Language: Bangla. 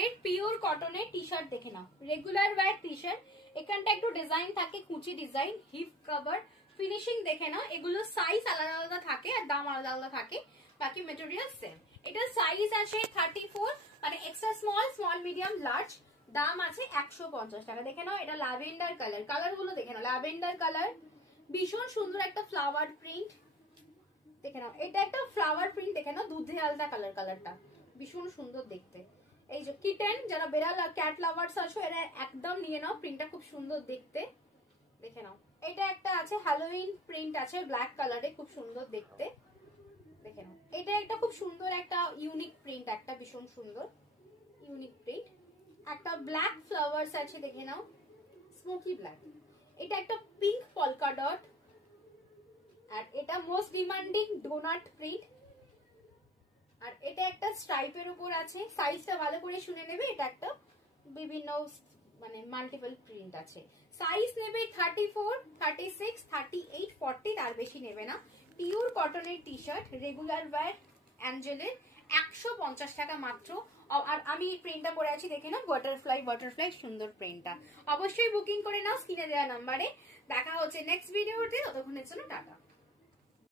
কালারের পিওর কটনের টি শার্ট দেখে নাও, রেগুলার ওয়্যার টি শার্ট। এখানটা একটু ডিজাইন থাকে, কুচি ডিজাইন, হিপ কভার, ফিনিশিং দেখে নাও। এগুলো সাইজ আলাদা আলাদা থাকে আর দাম আলাদা আলাদা থাকে, বাকি মেটেরিয়াল সেম। এটা সাইজ আছে 34, মানে extra small, small medium, large. দাম আছে 150 টাকা। দেখে নাও, এটা ল্যাভেন্ডার কালার, কালার গুলো দেখে নাও, ল্যাভেন্ডার কালার, ভীষণ সুন্দর একটা ফ্লাওয়ার প্রিন্ট দেখে নাও। এটা একটা ফ্লাওয়ার প্রিন্ট দেখে নাও, দুধে আলতা কালার, কালারটা ভীষণ সুন্দর দেখতে। এই যে কিটেন, যারা বেড়াল আর ক্যাট লাভার্স আছো এরা একদম নিয়ে নাও, প্রিন্টটা খুব সুন্দর দেখতে দেখে নাও। এটা একটা আছে হ্যালোইন প্রিন্ট আছে ব্ল্যাক কালারে, খুব সুন্দর দেখতে দেখে নাও। এটা একটা খুব সুন্দর একটা ইউনিক প্রিন্ট, একটা ভীষণ সুন্দর ইউনিক প্রিন্ট। একটা ব্ল্যাক ফ্লাওয়ার্স আছে দেখে নাও, স্মোকি ব্ল্যাক। এটা একটা পিঙ্ক পলকা ডট, আর এটা মোস্ট ডিমান্ডিং ডোনাট প্রিন্ট। আর এটা একটা স্ট্রাইপের উপর আছে, সাইজটা ভালো করে শুনে নেবে। এটা একটা বিভিন্ন মানে মাল্টিপল প্রিন্ট আছে। সাইজ নেবে 34, 36, 38, 40, তার বেশি নেবে না। পিওর কটনের টি শার্ট, রেগুলার ওয়্যার, অ্যাঞ্জেলের, 150 টাকা মাত্র। আর আমি এই প্রিন্টটা পরে আছি দেখে নাও, বাটারফ্লাই বাটারফ্লাই সুন্দর প্রিন্টটা। অবশ্যই বুকিং করে নাও স্ক্রিনে দেওয়া নাম্বারে। দেখা হচ্ছে নেক্সট ভিডিওতে, ততক্ষণের জন্য টাটা।